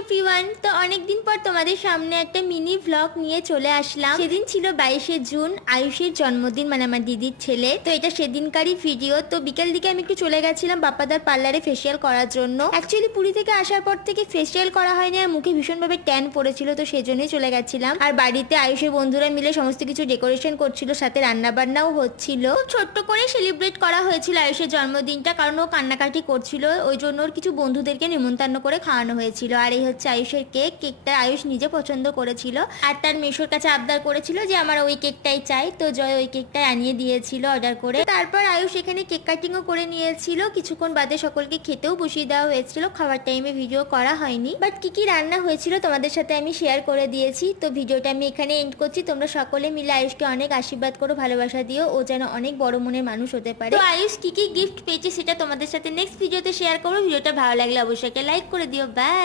Everyone, তো অনেকদিন পর তোমাদের সামনে একটা মিনি ভ্লগ নিয়ে চলে আসলাম। সেদিন ছিল 22শে জুন, আয়ুষের জন্মদিন, মানে আমার দিদির ছেলে। তো এটা সেদিনকারই ভিডিও। তো বিকেল দিকে আমি একটু চলে গেছিলাম বাপ্পাদার পার্লারে ফেসিয়াল করার জন্য। অ্যাকচুয়ালি পুরী থেকে আসার পর থেকে ফেসিয়াল করা হয়নি আর মুখে ভীষণভাবে ট্যান পড়েছিল, তো সেজন্যই চলে গেছিলাম। আর বাড়িতে আয়ুষের বন্ধুরা মিলে সমস্ত কিছু ডেকোরেশন করছিল, সাথে রান্না বান্নাও হচ্ছিল। ছোট্ট করে সেলিব্রেট করা হয়েছিল আয়ুষের জন্মদিনটা, কারণ ও কান্নাকাটি করছিল, ওই জন্য ওর কিছু বন্ধুদেরকে নিমন্ত্রণ করে খাওয়ানো হয়েছিল। আর এই হচ্ছে আয়ুষের কেকটা আয়ুষ নিজে পছন্দ করেছিল আর তার মেশোর কাছে আবদার করেছিল যে আমার ওই কেকটাই চাই। তো জয় ওই কেকটাই আনিয়ে দিয়েছিল অর্ডার করে। তারপর আয়ুষ এখানে কেক কাটিংও করে নিয়েছিল। কিছুক্ষণ বাদে সকলকে খেতেও বসিয়ে দেওয়া হয়েছিল। খাওয়ার টাইমে ভিডিও করা হয়নি, বাট কি রান্না হয়েছিল তোমাদের সাথে আমি শেয়ার করে দিয়েছি। তো ভিডিওটা আমি এখানে এন্ড করছি। তোমরা সকলে মিলে আয়ুষকে অনেক আশীর্বাদ করো, ভালোবাসা দিও, ও যেন অনেক বড় মনের মানুষ হতে পারে। তো আয়ুষ কি গিফট পেয়েছে সেটা তোমাদের সাথে নেক্সট ভিডিওতে শেয়ার করবো। ভিডিওটা ভালো লাগলে অবশ্যই একটা লাইক করে দিও। বাই।